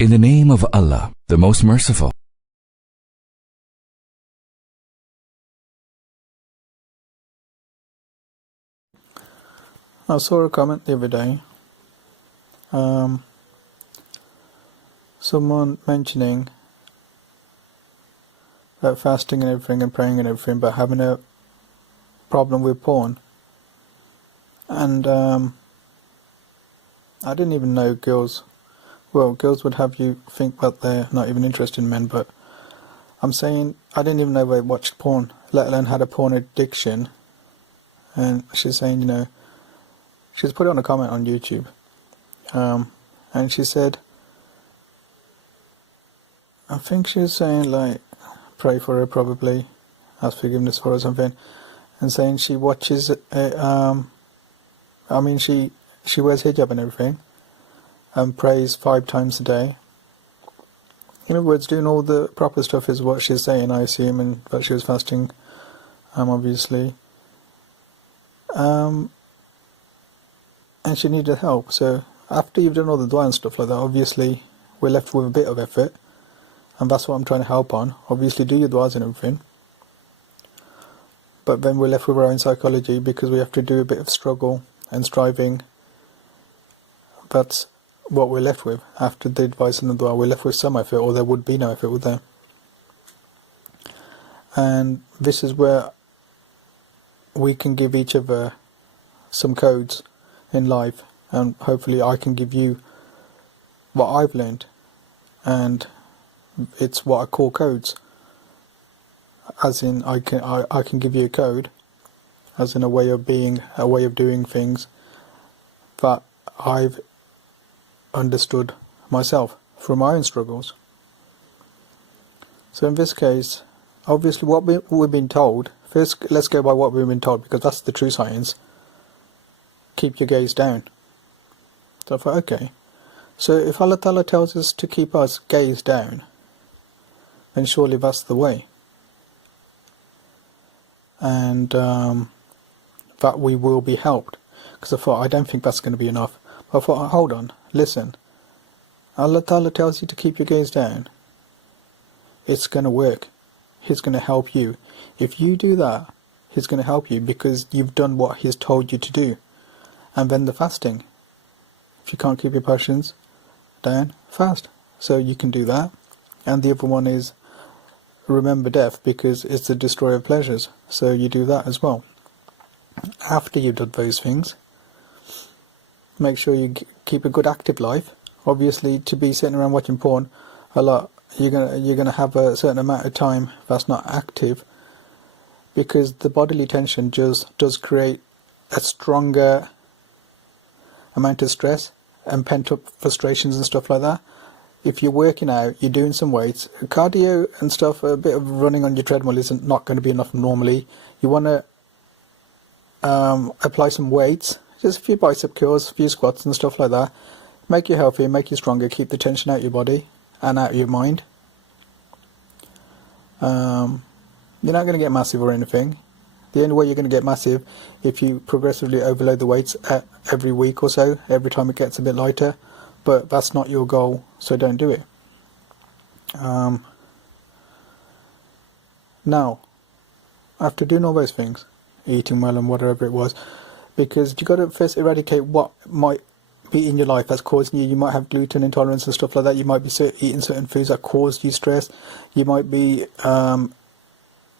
In the name of Allah, the most merciful. I saw a comment the other day, someone mentioning that fasting and everything and praying and everything, but having a problem with porn. And I didn't even know girls would have you think that they're not even interested in men, but I'm saying I didn't even know they watched porn, let alone had a porn addiction. And she's saying, she's put it on a comment on YouTube, and she said, I think she was saying like, pray for her probably, ask forgiveness for her or something, and saying she watches she wears hijab and everything, and prays 5 times a day. In other words, doing all the proper stuff is what she's saying, I assume, and that she was fasting, obviously. And she needed help, so after you've done all the dua and stuff like that, obviously we're left with a bit of effort, and that's what I'm trying to help on. Obviously do your duas and everything, but then we're left with our own psychology, because we have to do a bit of struggle and striving. That's what we're left with. After the advice and the dua, we're left with some effort, or there would be no effort, would there? And this is where we can give each other some codes in life, and hopefully I can give you what I've learned, and it's what I call codes, as in I can give you a code, as in a way of being, a way of doing things that I've understood myself through my own struggles. So in this case, obviously what we've been told, first let's go by what we've been told, because that's the true science. Keep your gaze down. So I thought, okay, so if Allah Ta'ala tells us to keep our gaze down, then surely that's the way, and that we will be helped. Because I thought, I don't think that's going to be enough. But I thought, hold on, listen, Allah Ta'ala tells you to keep your gaze down, it's going to work. He's going to help you. If you do that, He's going to help you, because you've done what He's told you to do. And then the fasting, if you can't keep your passions down, fast. So you can do that. And the other one is remember death, because it's the destroyer of pleasures, so you do that as well. After you've done those things, make sure you keep a good active life. Obviously, to be sitting around watching porn a lot, you're gonna have a certain amount of time that's not active, because the bodily tension just does create a stronger amount of stress and pent up frustrations and stuff like that. If you're working out, you're doing some weights, cardio and stuff, a bit of running on your treadmill isn't not going to be enough normally. You want to apply some weights, just a few bicep curls, a few squats and stuff like that. Make you healthier, make you stronger, keep the tension out of your body and out of your mind. You're not going to get massive or anything. The only way you're going to get massive if you progressively overload the weights every week or so, every time it gets a bit lighter. But that's not your goal, so don't do it. Now, after doing all those things, eating well and whatever it was, because you got to first eradicate what might be in your life that's causing you. You might have gluten intolerance and stuff like that. You might be eating certain foods that cause you stress. You might be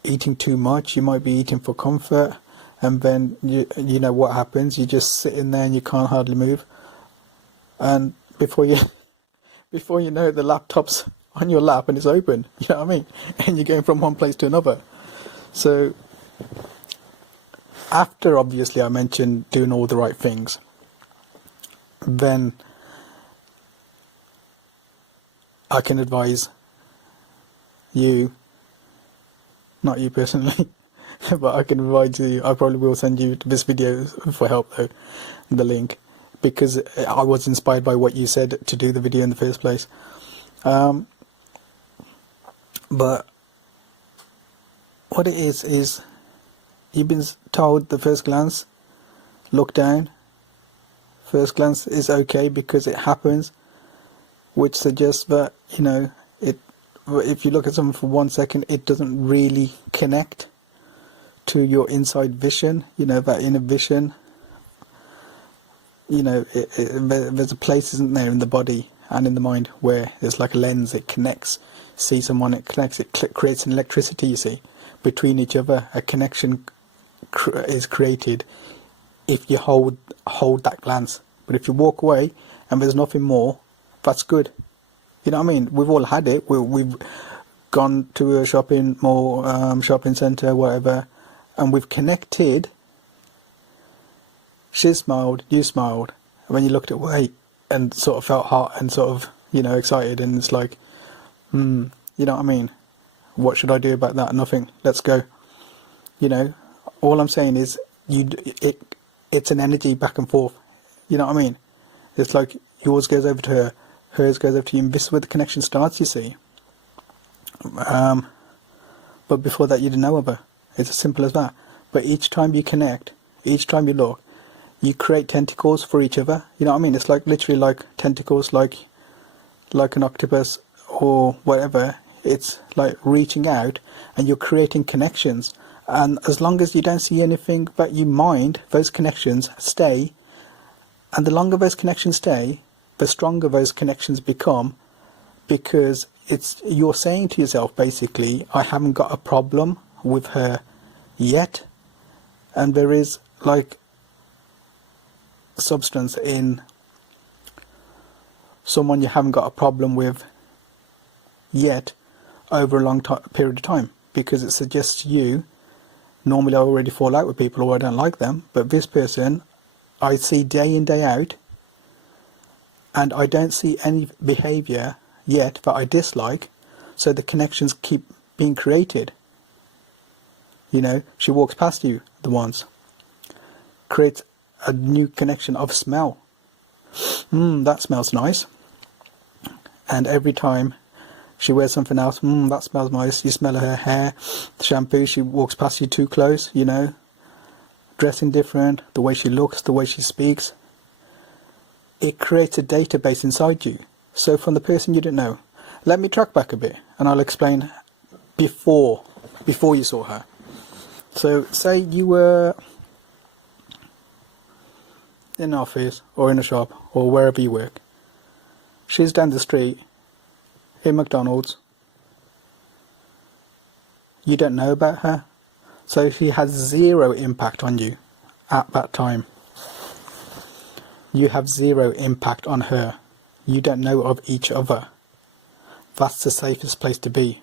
eating too much. You might be eating for comfort, and then you know what happens. You just sit in there and you can't hardly move, and before you know it, the laptop's on your lap and it's open, you know what I mean, and you're going from one place to another. So after, obviously, I mentioned doing all the right things, then I can advise you, not you personally, but I can advise you. I probably will send you this video for help though, the link, because I was inspired by what you said to do the video in the first place. But what it is you've been told the first glance, look down. First glance is okay because it happens. which suggests that, if you look at something for 1 second, it doesn't really connect to your inside vision, that inner vision. There's a place, isn't there, in the body and in the mind where there's like a lens, it connects. See someone, it connects, it creates an electricity, you see, between each other. A connection is created if you hold that glance. But if you walk away and there's nothing more, that's good. You know what I mean? We've all had it. We've gone to a shopping mall, shopping centre, whatever, and we've connected. She smiled, you smiled, and when you looked away and sort of felt hot and sort of, excited, and it's like, you know what I mean? What should I do about that? Nothing. Let's go. All I'm saying is, it's an energy back and forth. You know what I mean? It's like yours goes over to her, hers goes over to you, and this is where the connection starts, you see. But before that, you didn't know of her. It's as simple as that. But each time you connect, each time you look, you create tentacles for each other. You know what I mean? It's like literally like tentacles, like an octopus or whatever. It's like reaching out, and you're creating connections. And as long as you don't see anything that you mind, those connections stay. And the longer those connections stay, the stronger those connections become, because you're saying to yourself, basically, I haven't got a problem with her yet. And there is like substance in someone you haven't got a problem with yet over a long period of time, because it suggests to you, normally I already fall out with people or I don't like them, but this person I see day in, day out, and I don't see any behaviour yet that I dislike, so the connections keep being created. She walks past you the once, creates a new connection of smell. That smells nice. And every time she wears something else, that smells nice. You smell her hair, the shampoo, she walks past you too close, dressing different, the way she looks, the way she speaks. It creates a database inside you. So from the person you didn't know, let me track back a bit and I'll explain before you saw her. So say you were in an office or in a shop or wherever you work. She's down the street in McDonald's. You don't know about her, so she has zero impact on you at that time. You have zero impact on her. You don't know of each other. That's the safest place to be.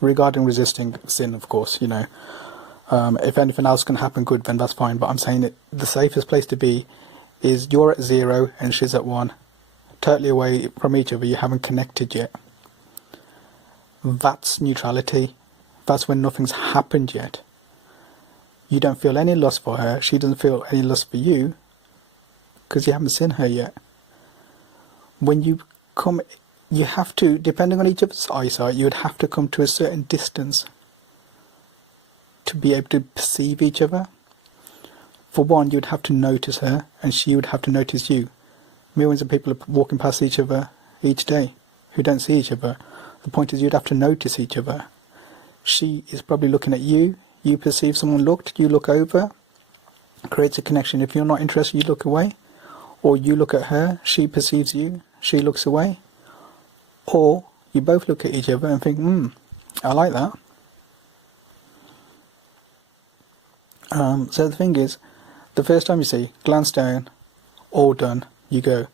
Regarding resisting sin, of course, if anything else can happen good, then that's fine. But I'm saying that the safest place to be is you're at 0 and she's at 1. Totally away from each other, you haven't connected yet. That's neutrality. That's when nothing's happened yet. You don't feel any lust for her, she doesn't feel any lust for you, because you haven't seen her yet. When you come, you have to, depending on each other's eyesight, you would have to come to a certain distance to be able to perceive each other. For one, you'd have to notice her, and she would have to notice you. Millions of people are walking past each other each day who don't see each other. The point is, you'd have to notice each other. She is probably looking at you. You perceive someone looked, you look over, creates a connection. If you're not interested, you look away. Or you look at her, she perceives you, she looks away. Or you both look at each other and think, I like that. So the thing is, the first time you see, glance down, all done, you go.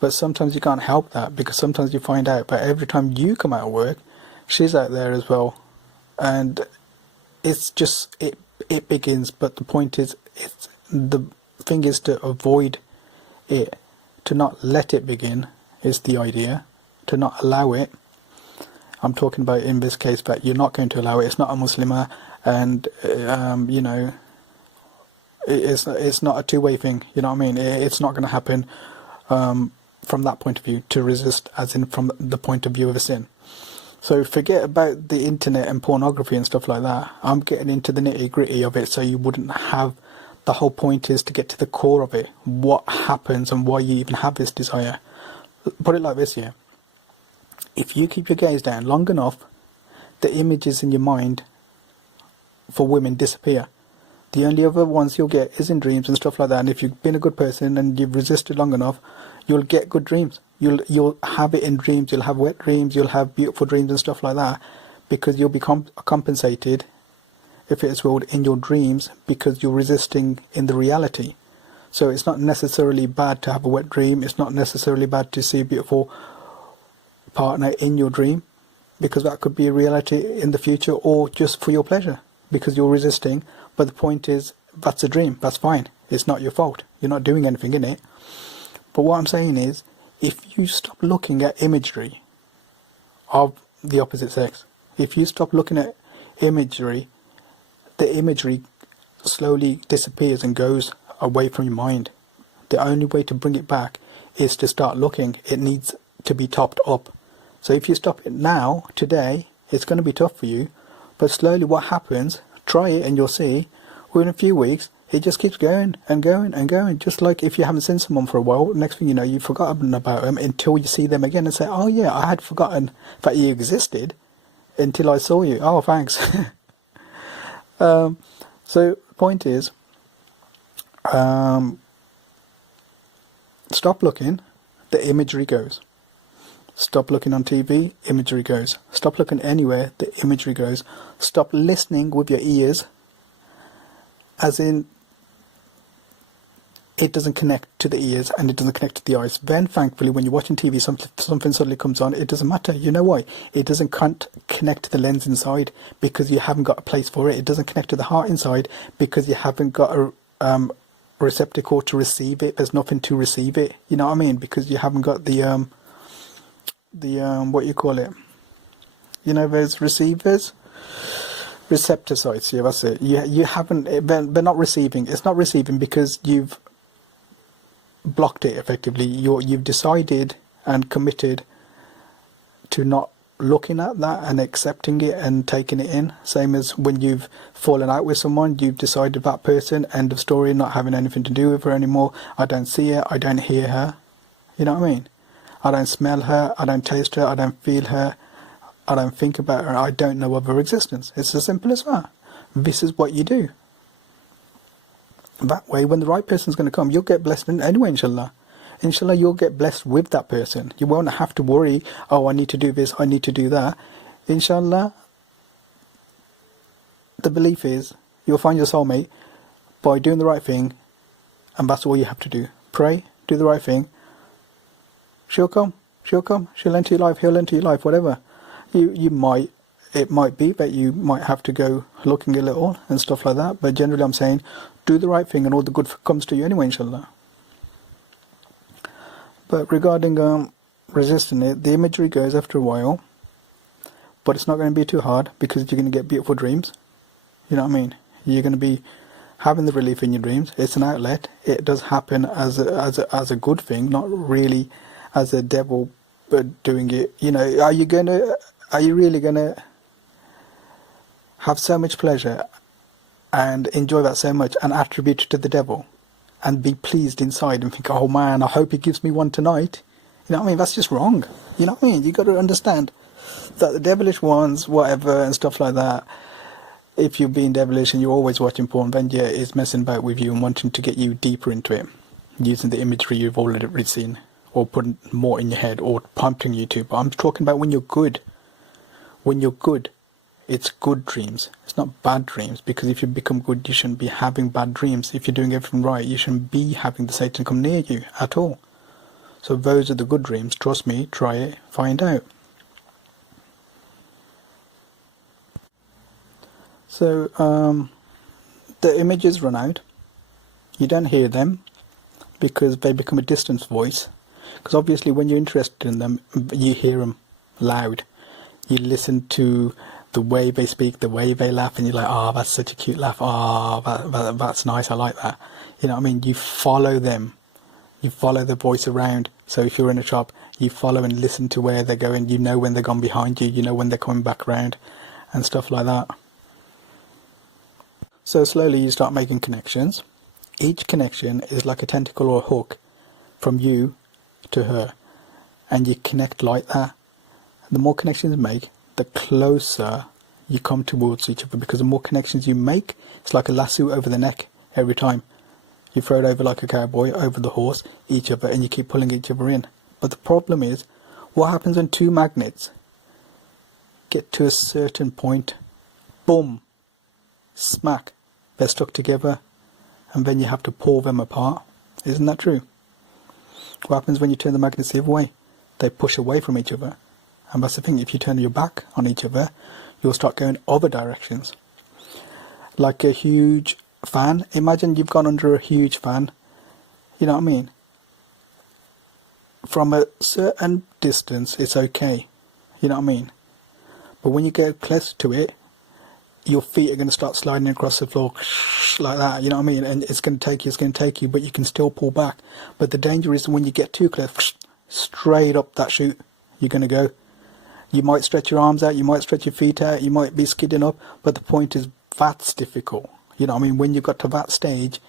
But sometimes you can't help that, because sometimes you find out that every time you come out of work, she's out there as well. And it's just, it begins, but the point is, the thing is to avoid it, to not let it begin is the idea, to not allow it. I'm talking about in this case that you're not going to allow it. It's not a Muslimah, and it's not a two-way thing. You know what I mean? It's not going to happen from that point of view, to resist, as in from the point of view of a sin. So forget about the internet and pornography and stuff like that. I'm getting into the nitty-gritty of it, so you wouldn't have. The whole point is to get to the core of it. What happens and why you even have this desire. Put it like this here. if you keep your gaze down long enough, the images in your mind for women disappear. The only other ones you'll get is in dreams and stuff like that. And if you've been a good person and you've resisted long enough, you'll get good dreams. You'll have it in dreams. You'll have wet dreams. You'll have beautiful dreams and stuff like that, because you'll be compensated, if it is willed, in your dreams, because you're resisting in the reality. So it's not necessarily bad to have a wet dream. It's not necessarily bad to see a beautiful partner in your dream, because that could be a reality in the future, or just for your pleasure, because you're resisting. But the point is, that's a dream. That's fine. It's not your fault. You're not doing anything in it. But what I'm saying is, if you stop looking at imagery of the opposite sex, if you stop looking at imagery, the imagery slowly disappears and goes away from your mind. The only way to bring it back is to start looking. It needs to be topped up. So if you stop it now, today, it's going to be tough for you. But slowly what happens, try it and you'll see, within a few weeks, it just keeps going and going and going. Just like if you haven't seen someone for a while, next thing you know, you've forgotten about them until you see them again and say, oh yeah, I had forgotten that you existed until I saw you. Oh, thanks. So the point is, stop looking, the imagery goes. Stop looking on TV, imagery goes. Stop looking anywhere, the imagery goes. Stop listening with your ears, as in, it doesn't connect to the ears and it doesn't connect to the eyes. Then, thankfully, when you're watching TV, something suddenly comes on, it doesn't matter. You know why? It doesn't connect to the lens inside, because you haven't got a place for it. It doesn't connect to the heart inside, because you haven't got a receptacle to receive it. There's nothing to receive it. You know what I mean? Because you haven't got the what you call it? You know, there's receivers. Receptor sites, yeah, that's it. You haven't, they're not receiving. It's not receiving because you've blocked it effectively. You've decided and committed to not looking at that and accepting it and taking it in. Same as when you've fallen out with someone, you've decided that person, end of story, not having anything to do with her anymore. I don't see her, I don't hear her. You know what I mean? I don't smell her, I don't taste her, I don't feel her, I don't think about her, I don't know of her existence. It's as simple as that. This is what you do. That way, when the right person's going to come, you'll get blessed anyway, inshallah. Inshallah, you'll get blessed with that person. You won't have to worry, oh, I need to do this, I need to do that. Inshallah, the belief is, you'll find your soulmate by doing the right thing, and that's all you have to do. Pray, do the right thing. She'll come, she'll enter your life, he'll enter your life, whatever. It might be that you might have to go looking a little and stuff like that, but generally I'm saying, do the right thing and all the good comes to you anyway, inshallah. But regarding resisting it, the imagery goes after a while, but it's not going to be too hard, because you're going to get beautiful dreams. You know what I mean? You're going to be having the relief in your dreams. It's an outlet. It does happen as a good thing, not really as a devil doing it. You know, are you really gonna have so much pleasure and enjoy that so much and attribute it to the devil and be pleased inside and think, oh man, I hope he gives me one tonight? You know what I mean? That's just wrong. You know what I mean? You got to understand that the devilish ones, whatever and stuff like that, if you're being devilish and you're always watching porn, then yeah, it's messing about with you and wanting to get you deeper into it, using the imagery you've already seen, or putting more in your head, or prompting you to. But I'm talking about when you're good. When you're good, it's good dreams. It's not bad dreams, because if you become good, you shouldn't be having bad dreams. If you're doing everything right, you shouldn't be having the Satan come near you at all. So those are the good dreams. Trust me, try it, find out. So the images run out. You don't hear them because they become a distance voice. Because obviously when you're interested in them, you hear them loud. You listen to the way they speak, the way they laugh, and you're like, oh, that's such a cute laugh. Oh, that's nice, I like that. You know what I mean? You follow them. You follow the voice around. So if you're in a shop, you follow and listen to where they're going. You know when they're gone behind you. You know when they're coming back around and stuff like that. So slowly you start making connections. Each connection is like a tentacle or a hook from you to her. And you connect like that. The more connections you make, the closer you come towards each other, because the more connections you make, it's like a lasso over the neck every time. You throw it over like a cowboy, over the horse, each other, and you keep pulling each other in. But the problem is, what happens when two magnets get to a certain point? Boom! Smack! They're stuck together, and then you have to pull them apart. Isn't that true? What happens when you turn the magnets the other way? They push away from each other. And that's the thing, if you turn your back on each other, you'll start going other directions. Like a huge fan. Imagine you've gone under a huge fan. You know what I mean? From a certain distance, it's okay. You know what I mean? But when you get close to it, your feet are going to start sliding across the floor like that. You know what I mean? And it's going to take you, but you can still pull back. But the danger is when you get too close, straight up that chute, you're going to go. You might stretch your arms out, you might stretch your feet out, you might be skidding up, but the point is, that's difficult. You know what I mean? When you got to that stage,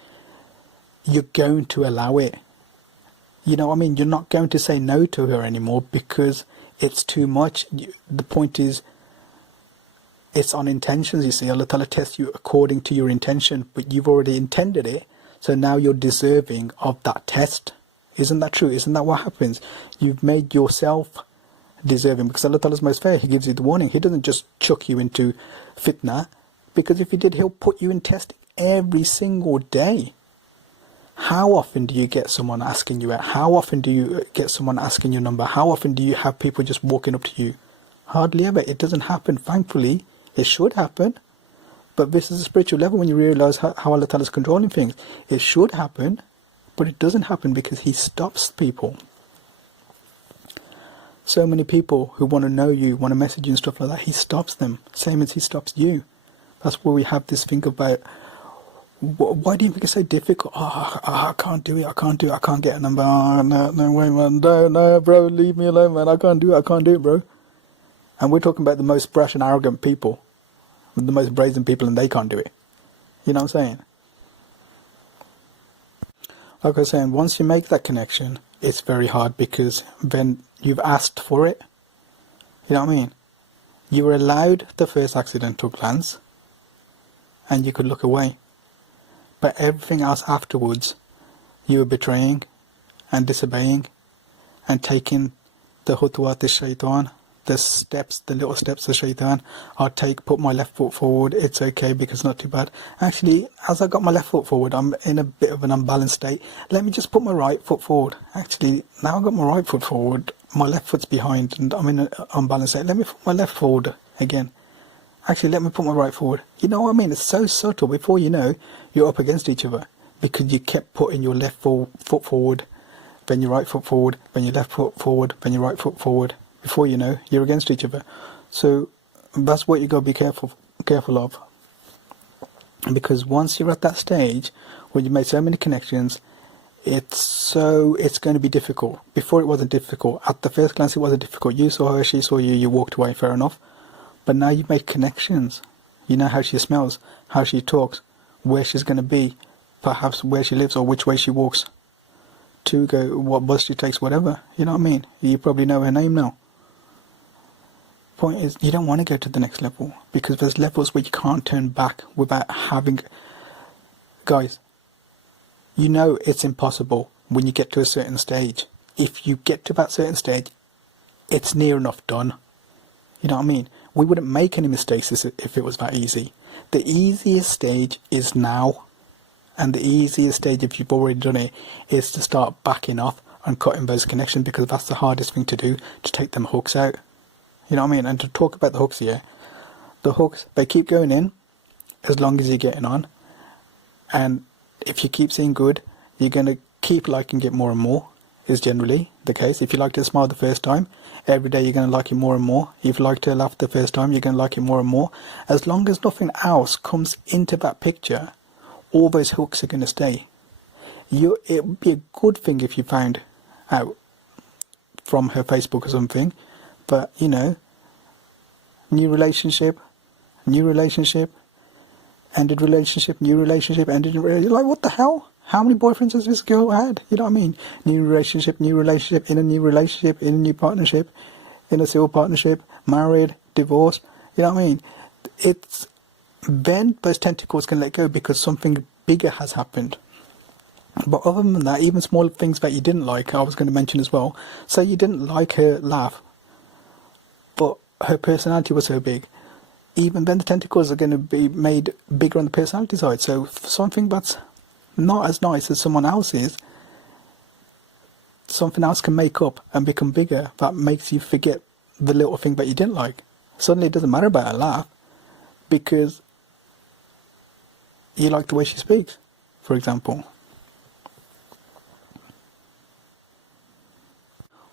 you're going to allow it. You know what I mean? You're not going to say no to her anymore because it's too much. The point is, it's on intentions, you see. Allah Ta'ala tests you according to your intention, but you've already intended it, so now you're deserving of that test. Isn't that true? Isn't that what happens? You've made yourself deserving, because Allah Ta'ala is most fair. He gives you the warning. He doesn't just chuck you into fitna, because if he did, he'll put you in testing every single day. How often do you get someone asking you out? How often do you get someone asking your number? How often do you have people just walking up to you? Hardly ever. It doesn't happen, thankfully. It should happen. But this is a spiritual level when you realise how Allah Ta'ala is controlling things. It should happen, but it doesn't happen because He stops people. So many people who want to know you, want to message you and stuff like that, He stops them. Same as He stops you. That's where we have this thing about, why do you think it's so difficult? I can't do it, I can't get a number. Oh, no way, man. No, bro, leave me alone, man. I can't do it, bro. And we're talking about the most brash and arrogant people, the most brazen people, and they can't do it. You know what I'm saying? Like I was saying, once you make that connection, it's very hard, because then you've asked for it. You know what I mean? You were allowed the first accidental glance, and you could look away. But everything else afterwards, you were betraying and disobeying and taking the khutwat al-shaytan, the little steps of shaitan. I'll put my left foot forward, it's okay because it's not too bad. Actually, as I got my left foot forward, I'm in a bit of an unbalanced state. Let me just put my right foot forward. Actually, now I've got my right foot forward, my left foot's behind and I'm in an unbalanced state. Let me put my left forward again. Actually, let me put my right forward. You know what I mean? It's so subtle. Before you know, you're up against each other because you kept putting your left foot forward, then your right foot forward, then your left foot forward, then your right foot forward. Before you know, you're against each other. So that's what you got to be careful of. Because once you're at that stage where you make so many connections, it's going to be difficult. Before it wasn't difficult. At the first glance it wasn't difficult. You saw her, she saw you, you walked away, fair enough. But now you make connections. You know how she smells, how she talks, where she's going to be, perhaps where she lives or which way she walks to go, what bus she takes, whatever. You know what I mean? You probably know her name now. Point is, you don't want to go to the next level, because there's levels where you can't turn back without having... Guys, you know it's impossible when you get to a certain stage. If you get to that certain stage, it's near enough done. You know what I mean? We wouldn't make any mistakes if it was that easy. The easiest stage is now. And the easiest stage, if you've already done it, is to start backing off and cutting those connections, because that's the hardest thing to do, to take them hooks out. You know what I mean? And to talk about the hooks here, the hooks, they keep going in as long as you're getting on. And if you keep seeing good, you're going to keep liking it more and more, is generally the case. If you like to smile the first time, every day you're going to like it more and more. If you like to laugh the first time, you're going to like it more and more. As long as nothing else comes into that picture, all those hooks are going to stay. It would be a good thing if you found out from her Facebook or something. But, you know, new relationship, ended relationship, ended relationship. You're like, what the hell? How many boyfriends has this girl had? You know what I mean? New relationship, in a new relationship, in a new partnership. in a civil partnership, married, divorced. You know what I mean? It's then those tentacles can let go because something bigger has happened. But other than that, even small things that you didn't like, I was going to mention as well. Say you didn't like her laugh, but her personality was so big. Even then the tentacles are going to be made bigger on the personality side. So something that's not as nice as someone else's, something else can make up and become bigger that makes you forget the little thing that you didn't like. Suddenly it doesn't matter about a laugh because you like the way she speaks, for example.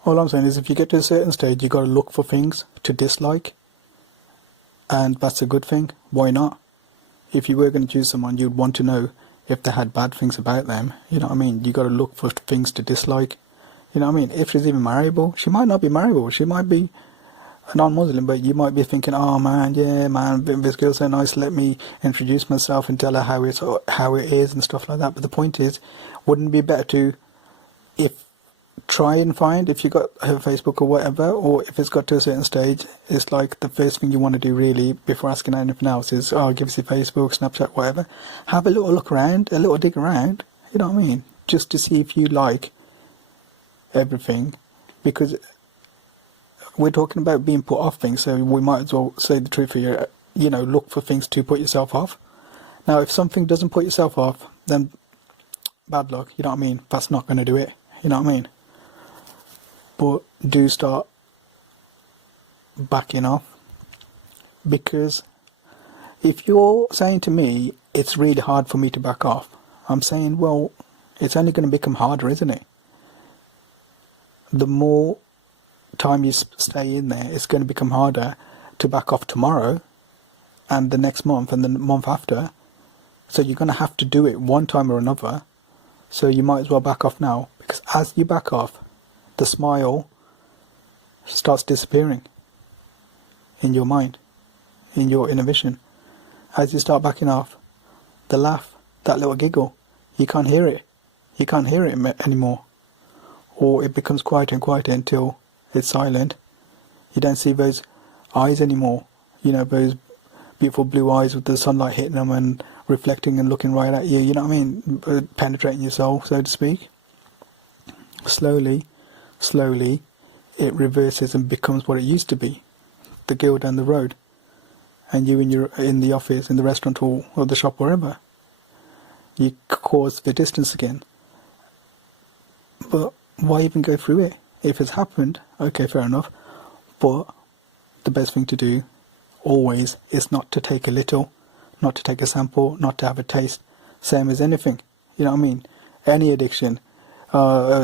All I'm saying is if you get to a certain stage, you got to look for things to dislike, and that's a good thing. Why not? If you were going to choose someone, you'd want to know if they had bad things about them. You know what I mean? You got to look for things to dislike. You know what I mean? If she's even marriable, she might not be marriable. She might be a non-Muslim, but you might be thinking, oh man, yeah man, this girl's so nice, let me introduce myself and tell her how it is and stuff like that. But the point is, wouldn't it be better to try and find, if you got her Facebook or whatever, or if it's got to a certain stage, it's like the first thing you want to do really before asking anything else is, oh, give us your Facebook, Snapchat, whatever. Have a little look around, a little dig around, you know what I mean? Just to see if you like everything, because we're talking about being put off things, so we might as well say the truth here, you know, look for things to put yourself off. Now, if something doesn't put yourself off, then bad luck, you know what I mean? That's not going to do it, you know what I mean? But do start backing off, because if you're saying to me, it's really hard for me to back off, I'm saying, well, it's only going to become harder, isn't it? The more time you stay in there, it's going to become harder to back off tomorrow and the next month and the month after. So you're going to have to do it one time or another. So you might as well back off now, because as you back off, the smile starts disappearing in your mind, in your inner vision. As you start backing off, the laugh, that little giggle, you can't hear it. You can't hear it anymore. Or it becomes quieter and quieter until it's silent. You don't see those eyes anymore. You know, those beautiful blue eyes with the sunlight hitting them and reflecting and looking right at you. You know what I mean? Penetrating your soul, so to speak. Slowly, it reverses and becomes what it used to be. The girl down the road. And you in the office, in the restaurant or the shop, wherever. You cause the distance again. But why even go through it? If it's happened, okay, fair enough. But the best thing to do, always, is not to take a little, not to take a sample, not to have a taste. Same as anything. You know what I mean? Any addiction.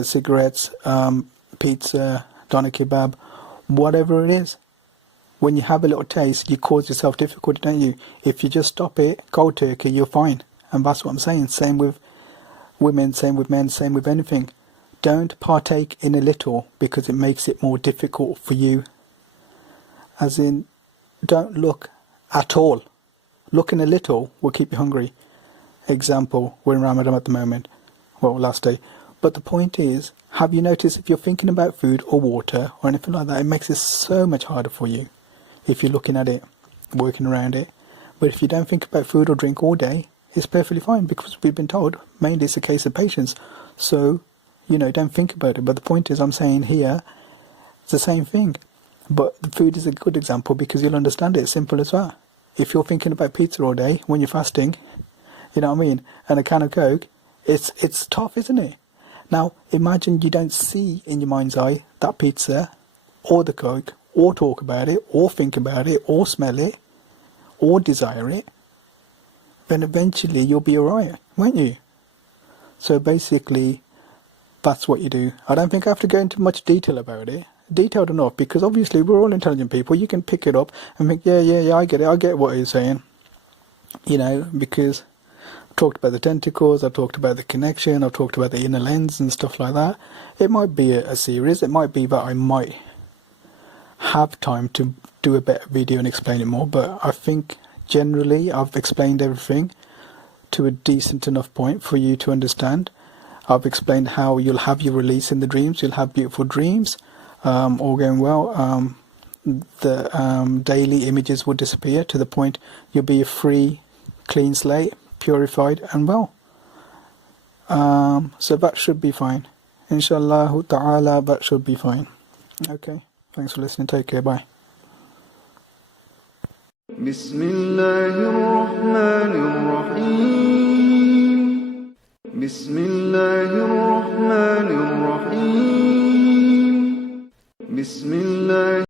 Cigarettes, pizza, doner kebab, whatever it is. When you have a little taste, you cause yourself difficulty, don't you? If you just stop it, cold turkey, you're fine. And that's what I'm saying. Same with women, same with men, same with anything. Don't partake in a little because it makes it more difficult for you. As in, don't look at all. Looking a little will keep you hungry. Example, we're in Ramadan at the moment. Well, last day. But the point is, have you noticed if you're thinking about food or water or anything like that, it makes it so much harder for you if you're looking at it, working around it. But if you don't think about food or drink all day, it's perfectly fine, because we've been told mainly it's a case of patience. So, you know, don't think about it. But the point is, I'm saying here, it's the same thing. But the food is a good example because you'll understand it. It's simple as that. If you're thinking about pizza all day when you're fasting, you know what I mean, and a can of Coke, it's tough, isn't it? Now, imagine you don't see in your mind's eye that pizza or the Coke, or talk about it, or think about it, or smell it, or desire it. Then eventually you'll be alright, won't you? So basically, that's what you do. I don't think I have to go into much detail about it. Detailed enough, because obviously we're all intelligent people. You can pick it up and think, yeah, I get it. I get what he's saying. You know, because I've talked about the tentacles, I've talked about the connection, I've talked about the inner lens and stuff like that. It might be a series. It might be that I might have time to do a better video and explain it more. But I think generally I've explained everything to a decent enough point for you to understand. I've explained how you'll have your release in the dreams. You'll have beautiful dreams. All going well. the daily images will disappear to the point you'll be a free, clean slate, purified and well. So that should be fine. In Sha Allaah ta'ala, that should be fine. Okay, thanks for listening. Take care. Bye. بسم الله الرحمن الرحيم بسم الله الرحمن الرحيم بسم الله